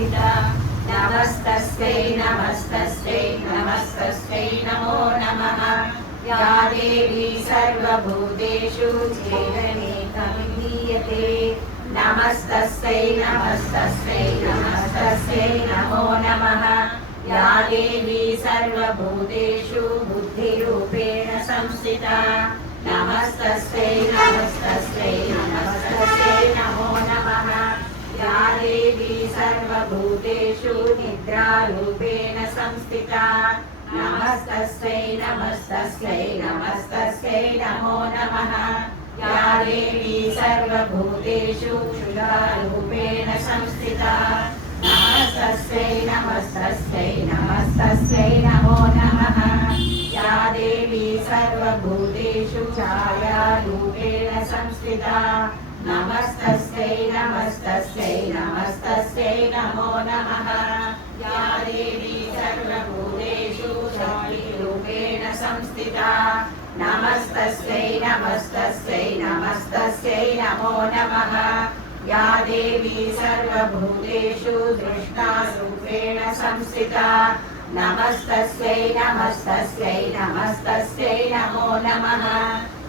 संस्थिता नमस्तस्यै नमस्तस्यै नमस्तस्यै नमो नमः या देवी सर्वभूतेषु चेदनेकमिलीयते नमस्तस्यै नमस्तस्यै नमस्तस्यै नमो नमः या देवी सर्वभूतेषु बुद्धिरूपेण संस्थिता नमस्तस्यै नमस्तस्यै नमस्तस्यै नमो नमः या देवी सर्वभूतेषु निद्रारूपेण संस्थिता नमस्तस्यै नमस्तस्यै नमस्तस्यै नमो नमः या देवी सर्वभूतेषु क्षुधारूपेण संस्थिता नमस्तस्यै नमस्तस्यै नमस्तस्यै नमो नमः या देवी सर्वभूतेषु छायारूपेण संस्थिता नमस्तस्यै नमस्तस्यै नमस्तस्यै नमो नमः या देवी सर्वभूतेषु शक्तिरूपेण संस्थिता नमस्तस्यै नमस्तस्यै नमस्तस्यै नमो नमः या देवी सर्वभूतेषु दृष्टारूपेण संस्थिता नमस्तस्यै नमस्तस्यै नमस्तस्यै नमो नमः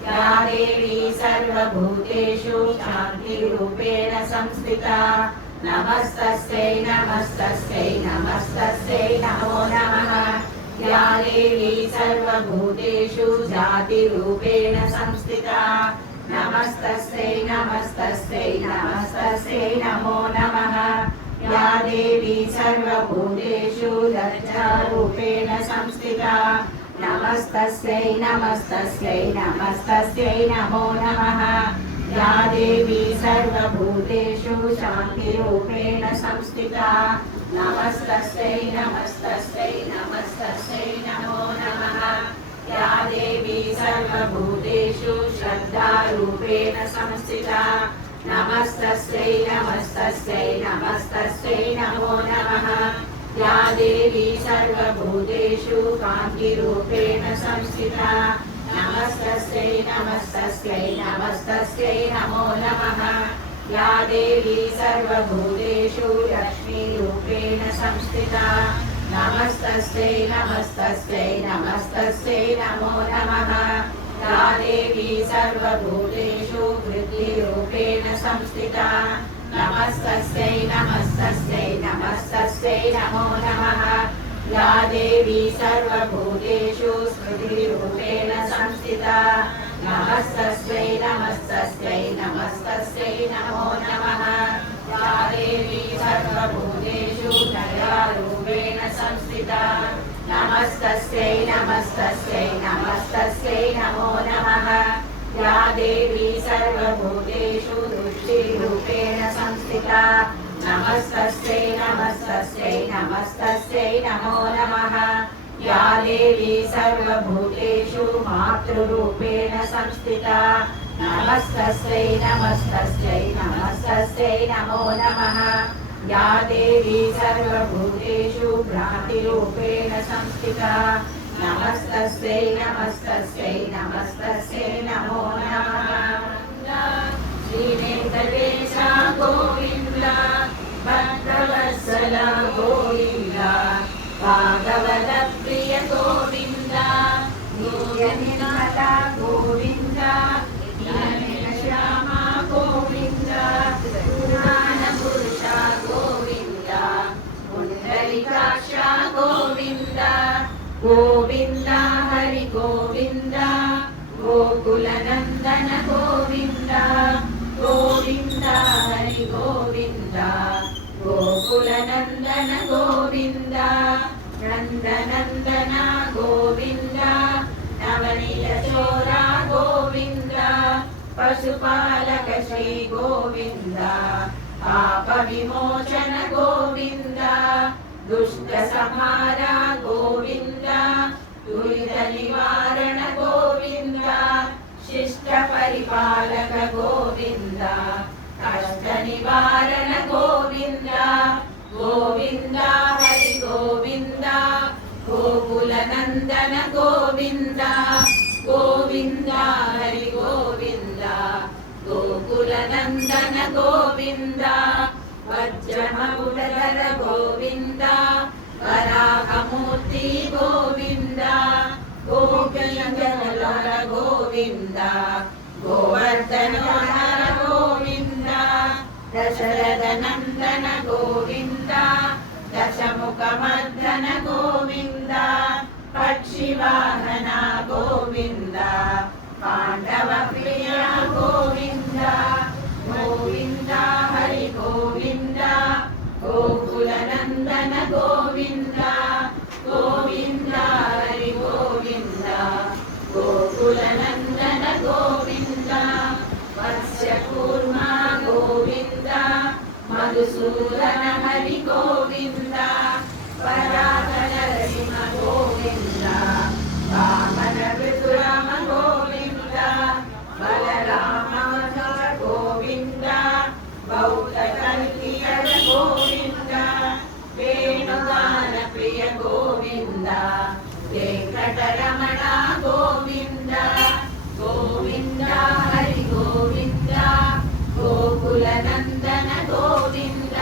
या देवी सर्वभूतेषु शान्तिरूपेण संस्थिता नमस्तस्यै नमस्तस्यै नमस्तस्यै नमो नमः या देवी सर्वभूतेषु जातिरूपेण संस्थिता नमस्तस्यै नमस्तस्यै नमस्तस्यै नमो नमः या देवी सर्वभूतेषु लज्जारूपेण संस्थिता नमस्तस्यै नमस्तस्यै नमस्तस्यै नमो नमः या देवी सर्वभूतेषु शान्तिरूपेण संस्थिता नमस्तस्यै नमस्तस्यै नमस्तस्यै नमो नमः या देवी सर्वभूतेषु श्रद्धारूपेण संस्थिता नमस्तस्यै नमस्तस्यै नमस्तस्यै नमो नमः या देवी सर्वभूतेषु कान्तिरूपेण संस्थिता नमस्तस्यै नमस्तस्यै नमस्तस्यै नमो नमः या देवी सर्वभूतेषु लक्ष्मीरूपेण संस्थिता नमस्तस्यै नमस्तस्यै नमस्तस्यै नमो नमः या देवी सर्वभूतेषु वृद्धिरूपेण संस्थिता नमस्तस्यै नमस्तस्यै नमस्तस्यै नमो नमः या देवी सर्वभूतेषु स्मृतिरूपेण संस्थिता नमस्तस्यै नमस्तस्यै नमस्तस्यै नमो नमः या देवी सर्वभूतेषु दयारूपेण संस्थिता नमस्तस्यै नमस्तस्यै नमस्तस्यै नमो नमः या देवी सर्वभूतेषु दृष्टिरूपेण संस्थिता नमस्तस्यै नमस्तस्यै नमस्तस्यै नमो नमः या देवी सर्वभूतेषु मातृरूपेण संस्थिता नमस्तस्यै नमस्तस्यै नमस्तस्यै नमो नमः या देवी सर्वभूतेषु भ्रातृरूपेण संस्थिता नमस्तस्यै नमस्तस्यै नमस्तस्यै नमो नमः श्रीवेङ्कटेश गोविन्द भक्तवत्सल गोविन्द भागवतप्रिय गोविन्द निर्मला गोविन्द श्याम गोविन्द पुराणपुरुष गोविन्द पुण्डरीकाक्ष गोविन्द गोविन्द हरि गोविन्द गोकुलनन्दन गोविन्द गोविन्द हरि गोविन्द गोकुलनन्दन गोविन्द नन्दनन्दन गोविन्द नवनीतचोर गोविन्द पशुपालक श्री गोविन्द पापविमोचन गोविन्द दुष्टसंहार गोविन्द दुरितनिवारण गोविन्द शिष्टपरिपालक गोविन्द कष्टनिवारण गोविन्द गोविन्द हरि गोविन्द गोकुलनन्दन गोविन्द गोविन्द हरि गोविन्द गोकुलनन्दन गोविन्द వజ్రమకుటధర గోవింద వరాహమూర్తి గోవింద గోపీజనలోల గోవింద గోవర్ధనోహర గోవింద దశరథ నందన గోవింద దశముఖమర్దన గోవింద పక్షివాహన గోవింద పాండవ ప్రియ గోవింద గోవింద హరి గోవింద గోకుల నందన గోవింద గోవింద హరి గోవింద గోకుల నందన గోవింద వత్స్యకూర్మ గోవింద మధుసూదన హరి గోవింద పరాధర నరసింహ గోవింద వామన విదురామ గోవింద బలరామ గోవింద బౌద్ధ కల్కియర గోవింద వేణుగాన ప్రియ గోవింద వెంకటరమణ గోవింద గోవింద హరి గోవింద గోకుల నందన గోవింద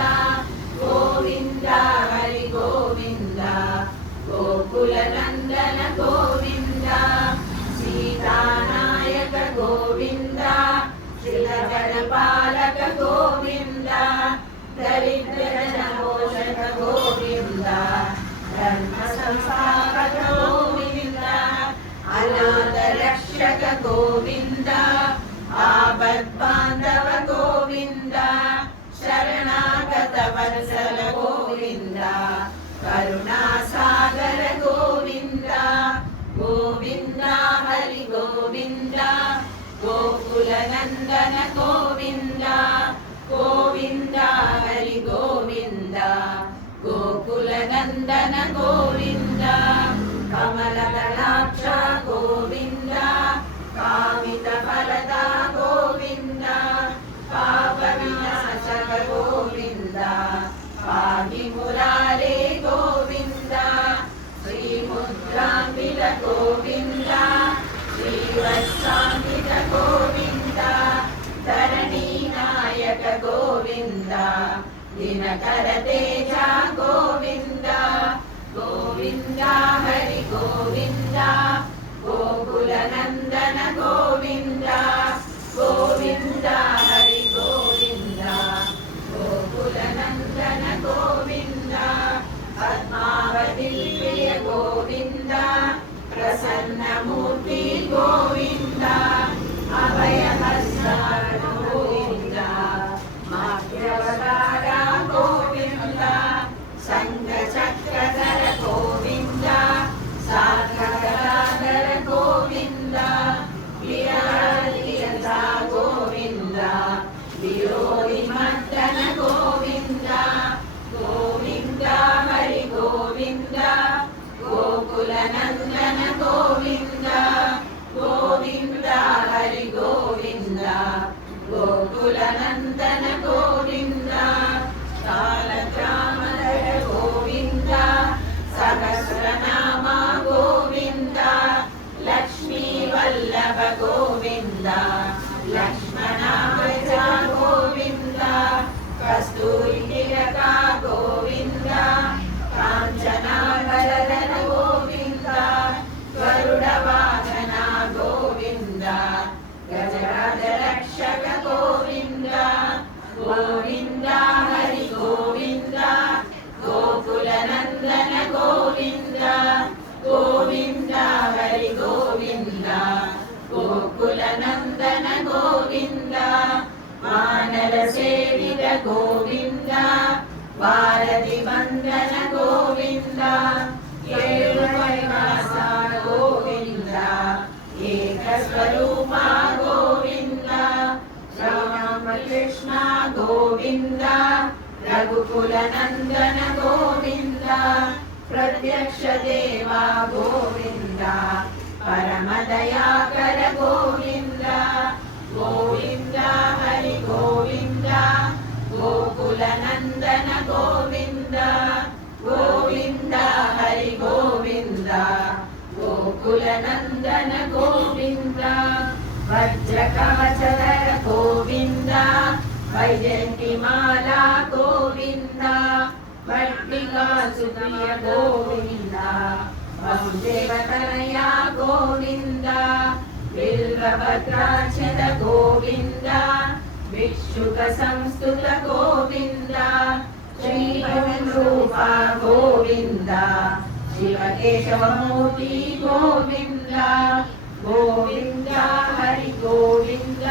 గోవింద హరి గోవింద గోకుల నందన గోవింద సీతానాయక గోవింద శ్రీధర పాలక గోవింద దరిద్ర జనపోషక గోవింద ధర్మ సంస్థాపక గోవింద అనాథ రక్షక గోవింద ఆపద్బాంధవ గోవింద శరణాగత వత్సల గోవింద కరుణాసాగర గోవింద గోవింద హరి గోవింద గోకుల నందన గోవింద గోవింద హరి గోవింద గోకుల నందన గోవింద కమలదళాక్ష గోవింద కామిత ఫలద గోవింద పాప వినాశక గోవింద పాహి మురారే గోవింద శ్రీముద్రాంబిత గోవింద శ్రీవత్సాంబిత గోవింద ధరణీ నాయక గోవింద దినకర తేజ గోవింద గోవింద హరి గోవింద గోకుల నందన గోవింద గోవింద హరి గోవింద గోకుల నందన గోవింద పద్మావతి ప్రియ గోవింద ప్రసన్నమూర్తి గోవింద అభయహస్త గోవింద మాధ్యవతార గోవింద సంఘ చక్రధర గోవింద సాగరాధర గోవింద విరాజిత గోవింద విరోధి మర్దన గోవింద గోవింద హరి గోవింద గోకుల నందన గోవింద గోవింద హరి గోవింద గోకుల నందన గోవింద కాలగ్రామధర గోవింద సహస్రనామ గోవింద లక్ష్మీ వల్లభ గోవింద లక్ష్మణాభజ గోవింద కస్తూరి తిలక గోవింద కాంచనాభరధర గోవింద గరుడ వాహన గోవింద గజరాజ రక్షక గోవింద గోవింద హరి గోవింద గోకుల నందన గోవింద గోవింద హరి గోవింద గోకుల నందన గోవింద వానర సేవిత గోవింద వారధి వందన గోవింద ఏడు కైలాస గోవింద ఏకస్వరూప గోవింద రామకృష్ణ గోవింద రఘుకుల నందన గోవింద ప్రత్యక్ష దేవ గోవింద పరమ దయాకర గోవింద గోవింద హరి గోవింద గోకుల నందన గోవింద గోవింద హరి గోవింద గోకుల నందన గోవింద వజ్ర కవచధర గోవింద వైజయంతి మాలా గోవింద सुप्रिय गोविन्द वसुदेवतनया गोविन्द बिल्वभद्रार्चित गोविन्द भिक्षुकसंस्तुत गोविन्द श्रीरूपा गोविन्द शिवकेशवमूर्ति गोविन्द गोविन्द हरि गोविन्द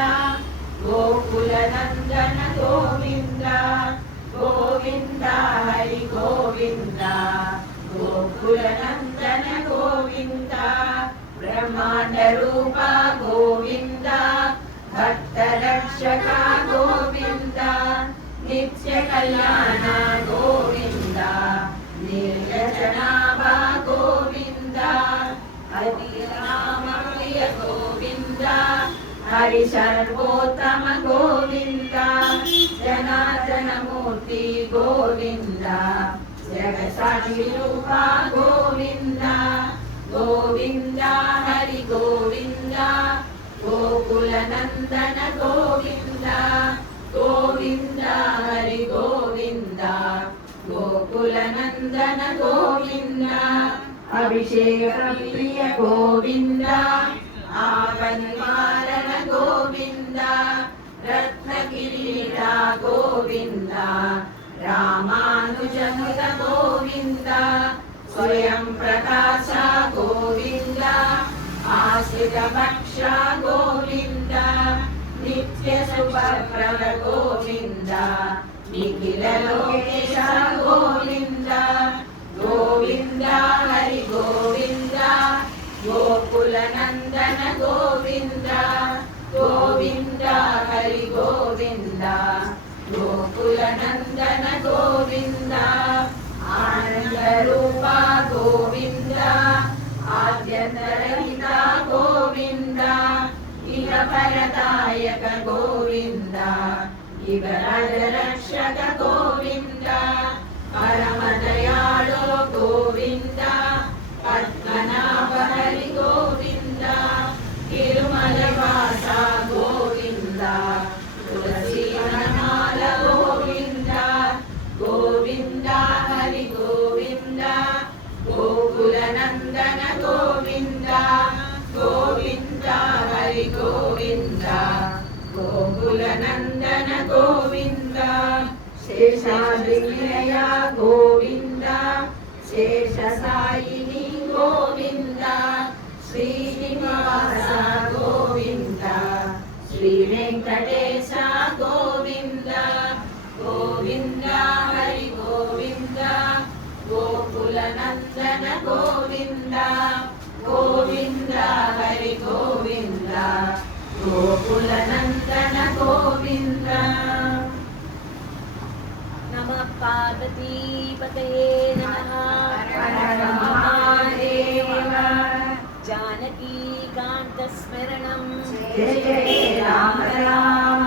गोकुलनन्दन गोविन्द गोविन्द हरि गोविन्द गोकुलनन्दन गोविन्द ब्रह्माण्डरूपा गोविन्द भक्तरक्षका गोविन्द नित्यकल्याण गोविन्द निर्यजनाभा गोविन्द हरिनामप्रिय गोविन्द हरि सर्वोत्तम गोविन्द जनार्दनमूर्ति गोविन्द जगत्साक्षिरूपा गोविन्द गोविन्द हरि गोविन्द गोकुलनन्दन गोविन्द गोविन्द हरि गोविन्द गोकुलनन्दन गोविन्द अभिषेक प्रिय गोविन्द आपन्निवारण गोविन्द रत्नकिरीटा गोविन्द रामानुजमुत गोविन्द स्वयं प्रकाश गोविन्द आश्रितभक्ष गोविन्द नित्यशुभप्रद गोविन्द निखिललोकेश गोविन्द गोविन्द हरि गोविन्द गोकुलनन्दन गोविन्द गोविन्द हरि गोविन्द गोकुलनन्दन गोविन्द आनन्दरूपा गोविन्द आद्यन्तरहिता गोविन्द इह परदायक गोविन्द इह राजरक्षक गोविन्द परमदयाळो गोविन्द पद्मनाभ हरि गोविन्द तिरुमलवास गोविन्द तुलसीवनमाल गोविन्द गोविन्द हरि गोविन्द गोकुलनन्दन गोविन्द गोविन्द हरि गोविन्द गोकुलनन्दन गोविन्द शेषाद्रिनिलय गोविन्द शेषसायिनी गोविन्द श्रीनिवास गोविन्द श्रीवेङ्कटेश गोविन्द गोविन्द हरि गोविन्द गोकुलनन्दन गोविन्द गोविन्द हरि गोविन्द गोकुलनन्दन गोविन्द नमः पार्वतीपतये नमः हर हर महादेव जानकीकान्तस्मरणं जय जय राम राम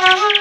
नमः